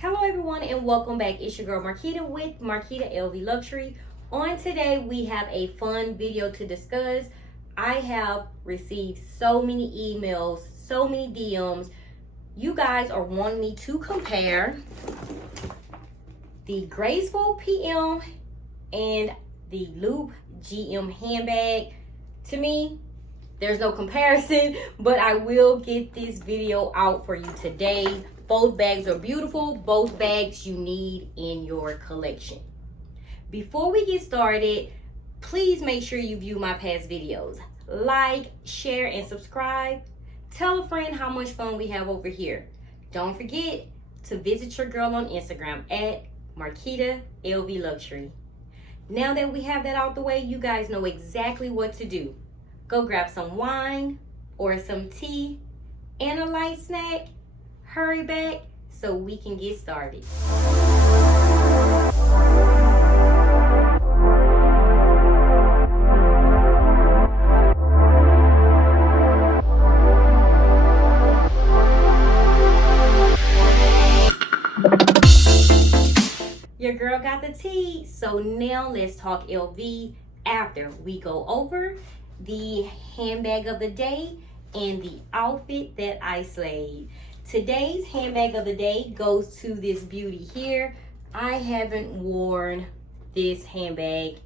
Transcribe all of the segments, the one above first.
Hello everyone and welcome back. It's your girl Marquita with Marquita LV Luxury. On today we have a fun video to discuss. I have received so many emails, so many DMs. You guys are wanting me to compare the Graceful PM and the Loop GM handbag. To me, there's no comparison, but I will get this video out for you today. Both bags are beautiful. Both bags you need in your collection. Before we get started, please make sure you view my past videos. Like, share, and subscribe. Tell a friend how much fun we have over here. Don't forget to visit your girl on Instagram at Marquita LV Luxury. Now that we have that out the way, you guys know exactly what to do. Go grab some wine or some tea and a light snack. Hurry back so we can get started. Your girl got the tea, so now let's talk LV after we go over the handbag of the day and the outfit that I slayed. Today's handbag of the day goes to this beauty here. I haven't worn this handbag,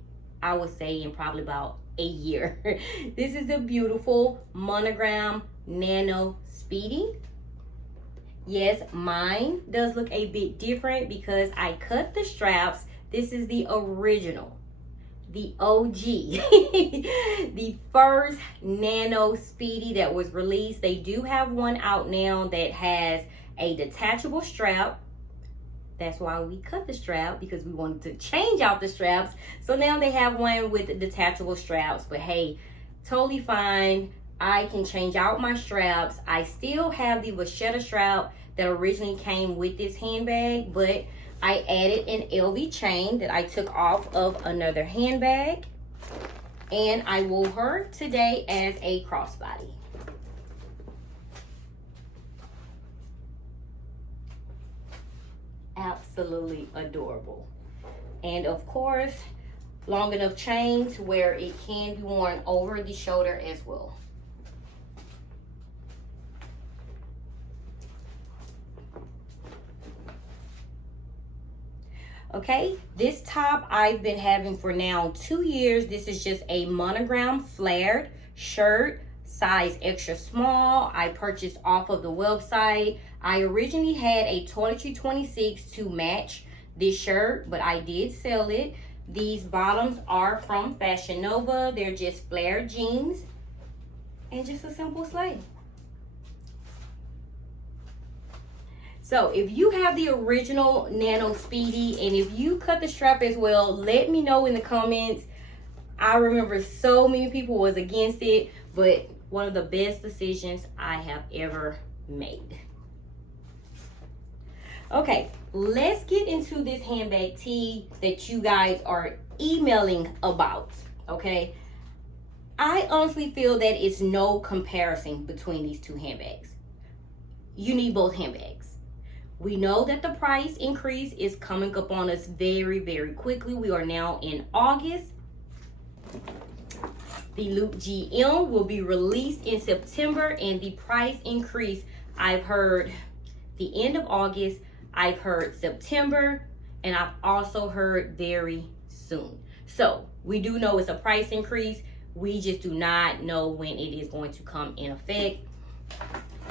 I would say, in probably about a year. This is the beautiful monogram Nano Speedy. Yes, mine does look a bit different because I cut the straps. This is the original, the OG, the first Nano Speedy that was released. They do have one out now that has a detachable strap. That's why we cut the strap, because we wanted to change out the straps. So now they have one with detachable straps, but hey, totally fine. I can change out my straps. I still have the vachetta strap that originally came with this handbag, but I added an LV chain that I took off of another handbag, and I wore her today as a crossbody. Absolutely adorable. And of course, long enough chain to where it can be worn over the shoulder as well. Okay, this top I've been having for now 2 years. This is just a monogram flared shirt, size extra small. I purchased off of the website. I originally had a toiletry 26 to match this shirt, but I did sell it. These bottoms are from Fashion Nova. They're just flared jeans and just a simple slay. So if you have the original Nano Speedy and if you cut the strap as well, let me know in the comments. I remember so many people was against it, but one of the best decisions I have ever made. Okay, let's get into this handbag tea that you guys are emailing about, okay? I honestly feel that it's no comparison between these two handbags. You need both handbags. We know that the price increase is coming up on us very, very quickly. We are now in August. The Loop GM will be released in September, and the price increase, I've heard the end of August, I've heard September, and I've also heard very soon. So we do know it's a price increase. We just do not know when it is going to come in effect.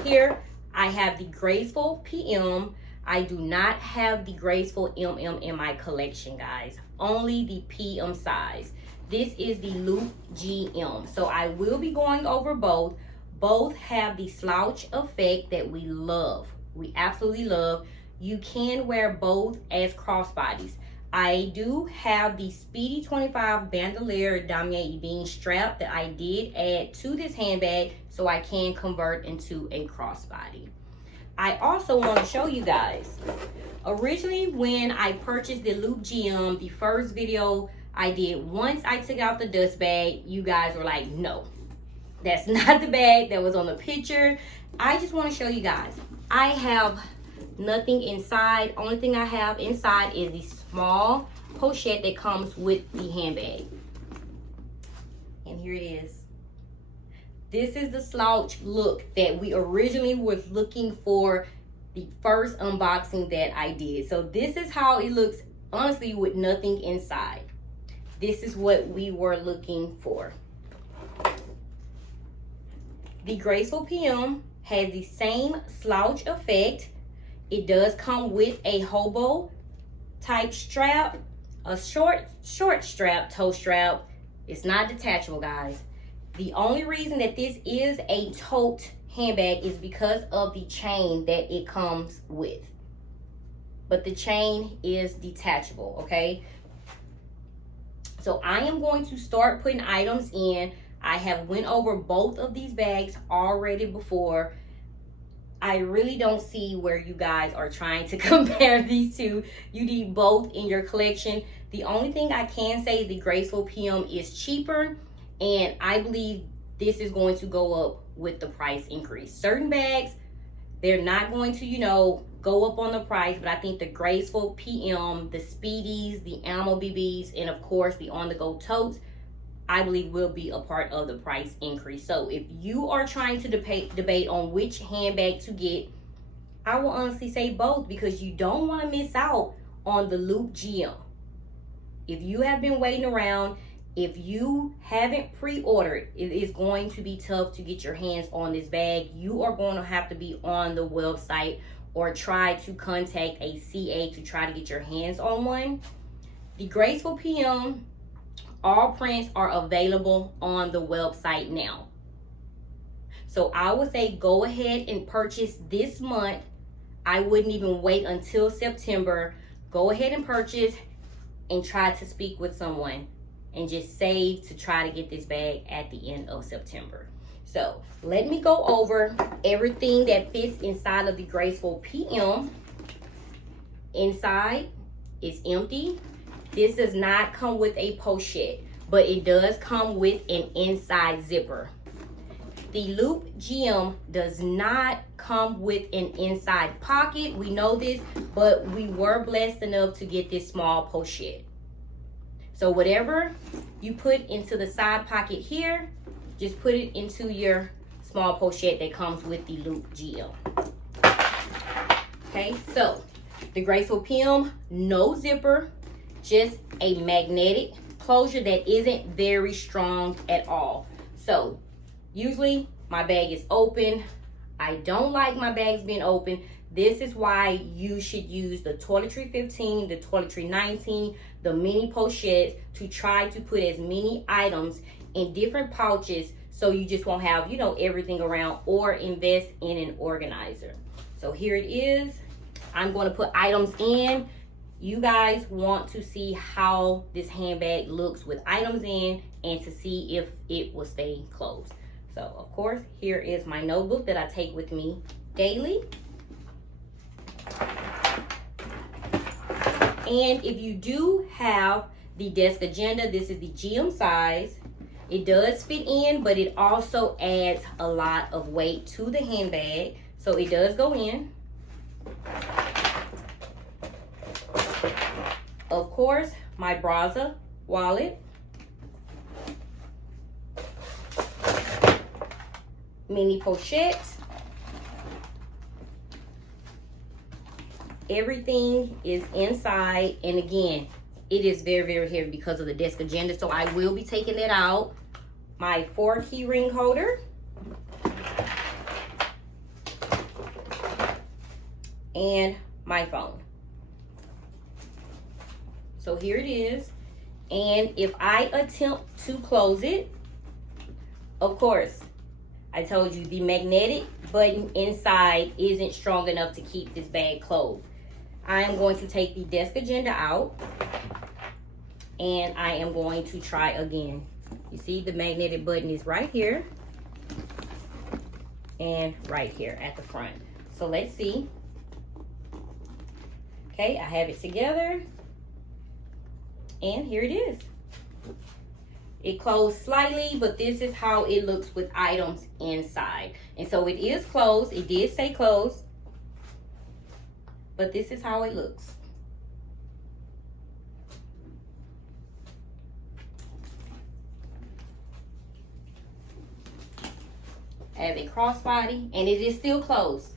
Here I have the Graceful PM. I do not have the Graceful MM in my collection, guys. Only the PM size. This is the Loop GM. So I will be going over both. Both have the slouch effect that we love. We absolutely love. You can wear both as crossbodies. I do have the Speedy 25 bandolier damier ebene strap that I did add to this handbag so I can convert into a crossbody. I also want to show you guys, originally when I purchased the Loop GM, the first video I did, once I took out the dust bag, you guys were like, no, that's not the bag that was on the picture. I just want to show you guys, I have nothing inside. Only thing I have inside is the small pochette that comes with the handbag. And here it is. This is the slouch look that we originally was looking for the first unboxing that I did. So this is how it looks, honestly, with nothing inside. This is what we were looking for. The Graceful PM has the same slouch effect. It does come with a hobo type strap, a short strap, toe strap. It's not detachable, guys. The only reason that this is a tote handbag is because of the chain that it comes with. But the chain is detachable, okay? So I am going to start putting items in. I have went over both of these bags already before. I really don't see where you guys are trying to compare these two. You need both in your collection. The only thing I can say is the Graceful PM is cheaper, and I believe this is going to go up with the price increase. Certain bags, they're not going to, you know, go up on the price, but I think the Graceful PM, the Speedies, the Ammo BBs, and of course the on-the-go totes, I believe will be a part of the price increase. So if you are trying to debate on which handbag to get, I will honestly say both, because you don't want to miss out on the Loop GM. If you have been waiting around, if you haven't pre-ordered, it is going to be tough to get your hands on this bag. You are going to have to be on the website or try to contact a CA to try to get your hands on one. The Graceful PM, all prints are available on the website now. So I would say go ahead and purchase this month. I wouldn't even wait until September. Go ahead and purchase and try to speak with someone and just save to try to get this bag at the end of September. So let me go over everything that fits inside of the Graceful PM. Inside is empty. This does not come with a pochette, but it does come with an inside zipper. The Loop GM does not come with an inside pocket. We know this, but we were blessed enough to get this small pochette. So whatever you put into the side pocket here, just put it into your small pochette that comes with the Loop GM. Okay, so the Graceful PM, no zipper, just a magnetic closure that isn't very strong at all. So usually my bag is open. I don't like my bags being open. This is why you should use the Toiletry 15, the Toiletry 19, the mini pochettes to try to put as many items in different pouches so you just won't have, you know, everything around, or invest in an organizer. So here it is. I'm going to put items in. You guys want to see how this handbag looks with items in and to see if it will stay closed. So of course, here is my notebook that I take with me daily. And if you do have the desk agenda, this is the GM size. It does fit in, but it also adds a lot of weight to the handbag. So it does go in. Of course, my Braza wallet. Mini pochette. Everything is inside, and again, it is very, very heavy because of the desk agenda, so I will be taking that out. My 4 key ring holder. And my phone. So here it is. And if I attempt to close it, of course, I told you the magnetic button inside isn't strong enough to keep this bag closed. I am going to take the desk agenda out, and I am going to try again. You see the magnetic button is right here and right here at the front. So let's see. Okay, I have it together, and here it is. It closed slightly, but this is how it looks with items inside. And so it is closed. It did say closed. but this is how it looks. As a crossbody, and it is still closed.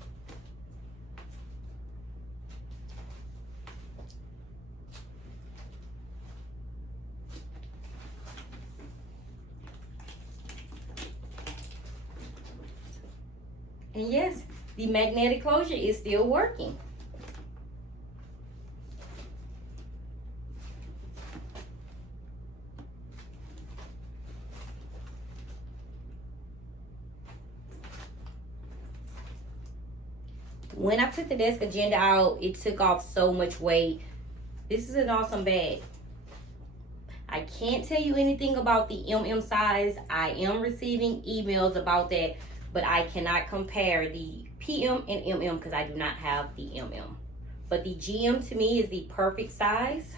And yes, the magnetic closure is still working. When I took the desk agenda out, it took off so much weight. This is an awesome bag. I can't tell you anything about the MM size. I am receiving emails about that, but I cannot compare the PM and MM because I do not have the MM. But the GM to me is the perfect size.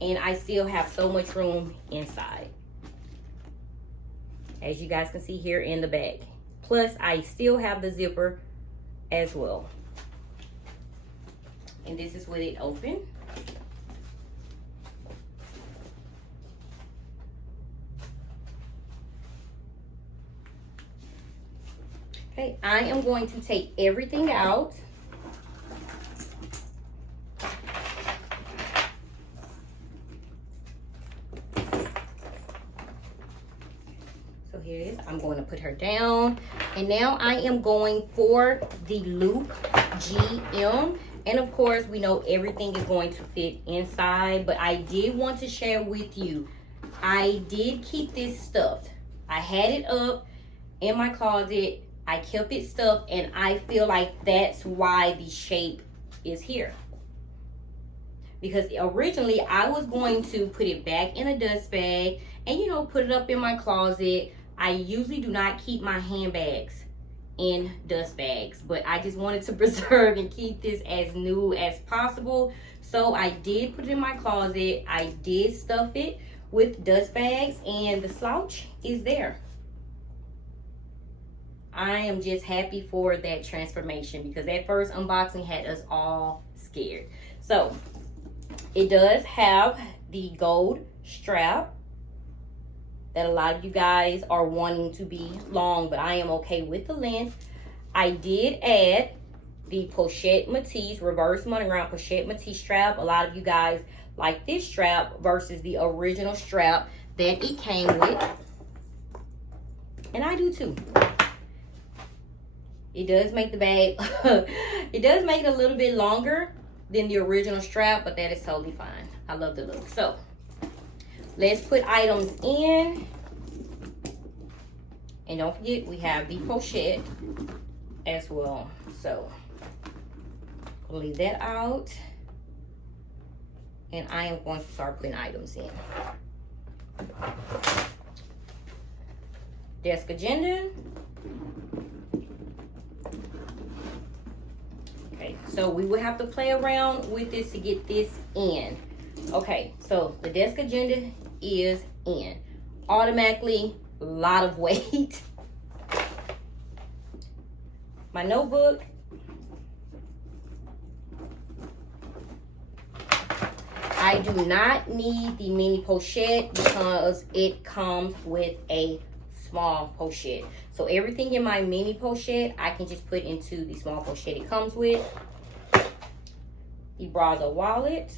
And I still have so much room inside, as you guys can see here in the bag. Plus, I still have the zipper as well. And this is with it open. Okay, I am going to take everything out. So here it is. I'm going to put her down. And now I am going for the loop GM. And of course, we know everything is going to fit inside. But I did want to share with you, I did keep this stuffed. I had it up in my closet. I kept it stuffed, and I feel like that's why the shape is here. Because originally I was going to put it back in a dust bag and, you know, put it up in my closet. I usually do not keep my handbags in dust bags, but I just wanted to preserve and keep this as new as possible. So I did put it in my closet. I did stuff it with dust bags, and the slouch is there. I am just happy for that transformation because that first unboxing had us all scared. So it does have the gold strap that a lot of you guys are wanting to be long, but I am okay with the length. I did add the pochette matisse, reverse monogram pochette matisse strap. A lot of you guys like this strap versus the original strap that it came with, and I do too. It does make the bag, it does make it a little bit longer than the original strap, but that is totally fine. I love the look. So let's put items in. And don't forget, we have the pochette as well. So I'll leave that out. And I am going to start putting items in. Desk agenda. Okay, so we will have to play around with this to get this in. Okay, so the desk agenda is in. Automatically, a lot of weight. My notebook. I do not need the mini pochette because it comes with a small pochette. So everything in my mini pochette, I can just put into the small pochette it comes with. The Brazzo wallet.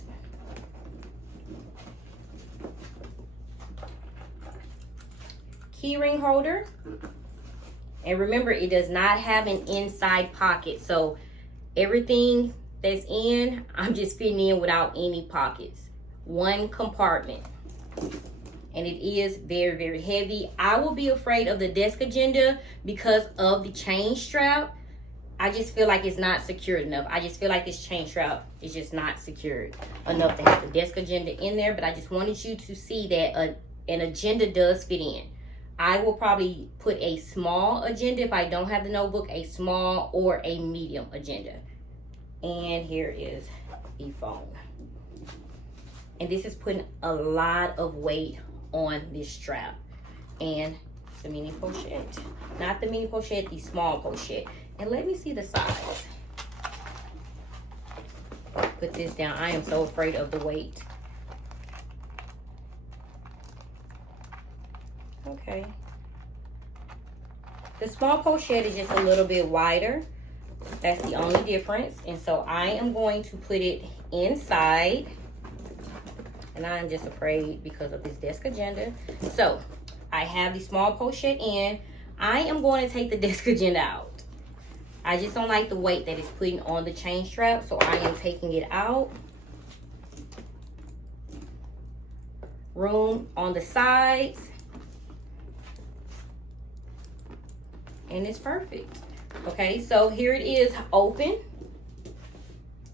Keyring holder. And remember, it does not have an inside pocket. So everything that's in, I'm just fitting in without any pockets. One compartment. And it is very, very heavy. I will be afraid of the desk agenda because of the chain strap. I just feel like it's not secured enough. I just feel like this chain strap is just not secured enough to have the desk agenda in there. But I just wanted you to see that an agenda does fit in. I will probably put a small agenda if I don't have the notebook, a small or a medium agenda. And here is the phone. And this is putting a lot of weight on this strap. And the mini pochette. Not the mini pochette, the small pochette. And let me see the size. put this down. I am so afraid of the weight. Okay. The small pochette is just a little bit wider. That's the only difference. And so I am going to put it inside. And I'm just afraid because of this desk agenda. So I have the small pochette in. I am going to take the desk agenda out. I just don't like the weight that it's putting on the chain strap. So I am taking it out. Room on the sides. And it's perfect. Okay, so here it is open.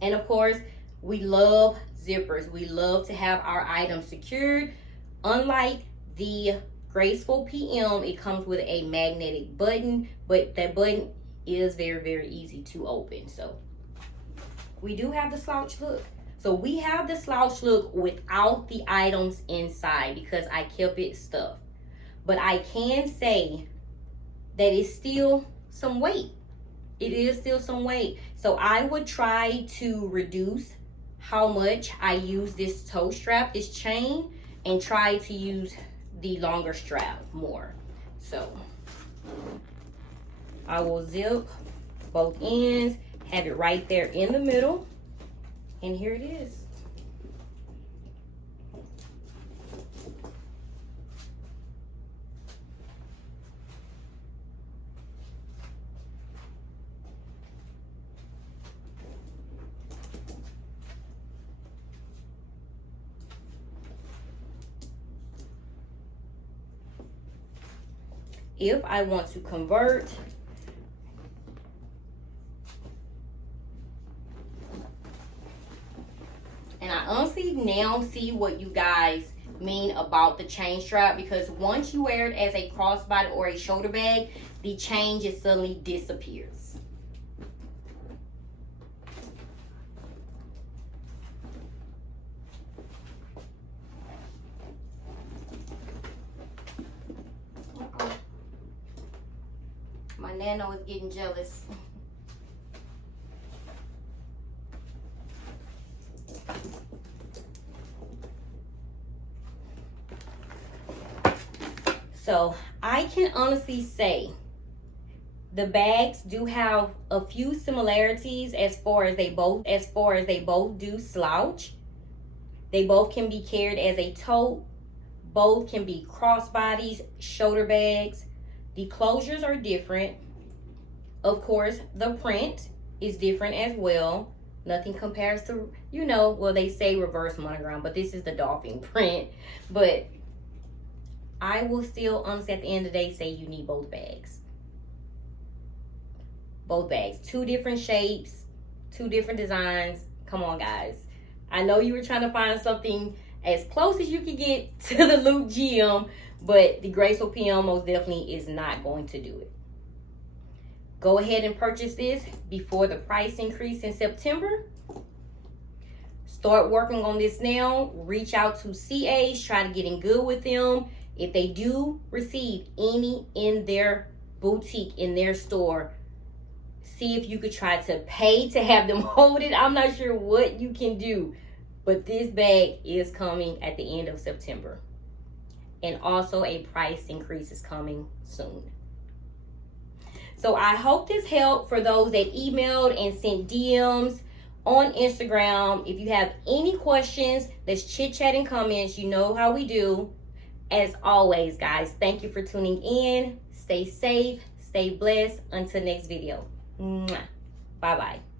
And of course, we love zippers. We love to have our items secured. Unlike the Graceful PM, it comes with a magnetic button, but that button is very, very easy to open. So we do have the slouch look. So we have the slouch look without the items inside because I kept it stuffed. But I can say that it's still some weight. It is still some weight. So I would try to reduce how much I use this toe strap, this chain, and try to use the longer strap more. So I will zip both ends, have it right there in the middle, and here it is. If I want to convert, and I honestly now see what you guys mean about the chain strap, because once you wear it as a crossbody or a shoulder bag, the chain just suddenly disappears. My nano is getting jealous. So I can honestly say the bags do have a few similarities as far as they both do slouch. They both can be carried as a tote. Both can be crossbodies, shoulder bags. The closures are different. Of course, the print is different as well. Nothing compares to, you know, well, they say reverse monogram, but this is the dolphin print. But I will still, honestly, at the end of the day, say you need both bags. Both bags. Two different shapes, two different designs. Come on, guys. I know you were trying to find something as close as you can get to the Luke GM, but the Graceful PM most definitely is not going to do it. Go ahead and purchase this before the price increase in September. Start working on this now. Reach out to CAs. Try to get in good with them. If they do receive any in their boutique, in their store, see if you could try to pay to have them hold it. I'm not sure what you can do, but this bag is coming at the end of September. And also a price increase is coming soon. So I hope this helped for those that emailed and sent DMs on Instagram. If you have any questions, let's chit chat in comments. You know how we do. As always, guys, thank you for tuning in. Stay safe, stay blessed. Until next video. Bye-bye.